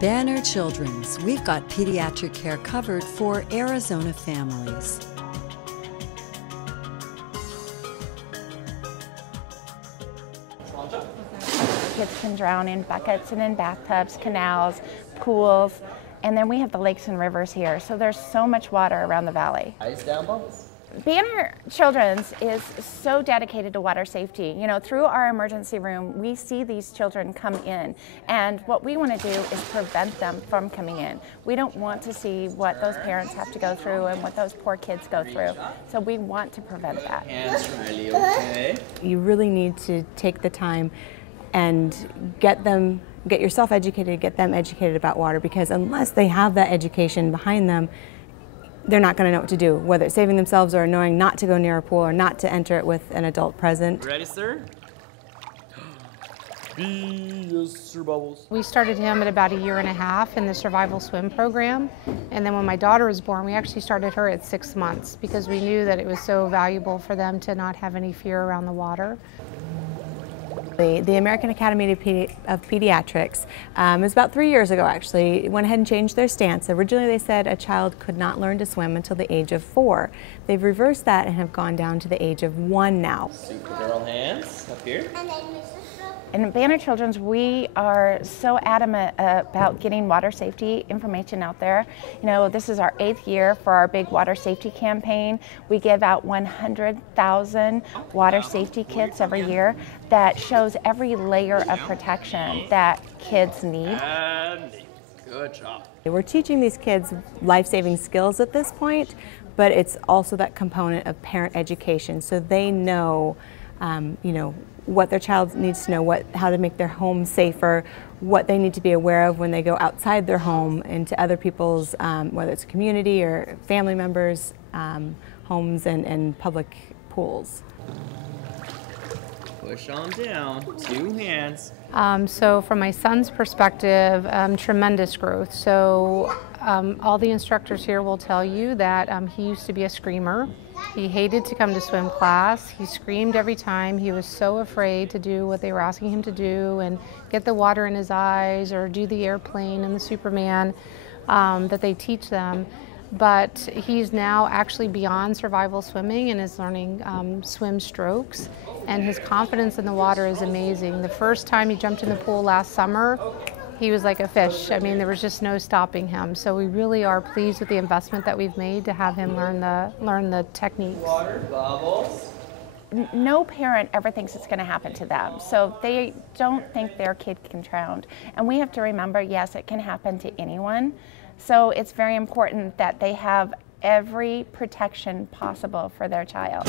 Banner Children's, we've got pediatric care covered for Arizona families. Kids can drown in buckets and in bathtubs, canals, pools, and then we have the lakes and rivers here, so there's so much water around the valley. Ice down bubbles. Banner Children's is so dedicated to water safety. You know, through our emergency room, we see these children come in, and what we want to do is prevent them from coming in. We don't want to see what those parents have to go through and what those poor kids go through. So we want to prevent that. Hands, Riley, okay? You really need to take the time and get yourself educated, get them educated about water, because unless they have that education behind them, they're not going to know what to do, whether it's saving themselves or knowing not to go near a pool or not to enter it with an adult present. Ready, sir? Yes, sir, Bubbles. We started him at about 1.5 years in the survival swim program, and then when my daughter was born, we actually started her at 6 months because we knew that it was so valuable for them to not have any fear around the water. The American Academy of Pediatrics, is about 3 years ago actually, went ahead and changed their stance. Originally they said a child could not learn to swim until the age of 4. They've reversed that and have gone down to the age of 1 now. Supergirl hands, up here. In Banner Children's, we are so adamant about getting water safety information out there. You know, this is our 8th year for our big water safety campaign. We give out 100,000 water safety kits every year that shows every layer of protection that kids need. Good job. We're teaching these kids life-saving skills at this point, but it's also that component of parent education, so they know, you know, what their child needs to know, how to make their home safer, what they need to be aware of when they go outside their home into other people's, whether it's community or family members' homes and public pools. Push on down, 2 hands. So from my son's perspective, tremendous growth. So all the instructors here will tell you that he used to be a screamer. He hated to come to swim class. He screamed every time. He was so afraid to do what they were asking him to do and get the water in his eyes or do the airplane and the Superman that they teach them. But he's now actually beyond survival swimming and is learning swim strokes, and his confidence in the water is amazing. The first time he jumped in the pool last summer, he was like a fish. I mean, there was just no stopping him. So we really are pleased with the investment that we've made to have him learn the techniques. Water, bubbles. No parent ever thinks it's going to happen to them, so they don't think their kid can drown. And we have to remember, yes, it can happen to anyone. So it's very important that they have every protection possible for their child.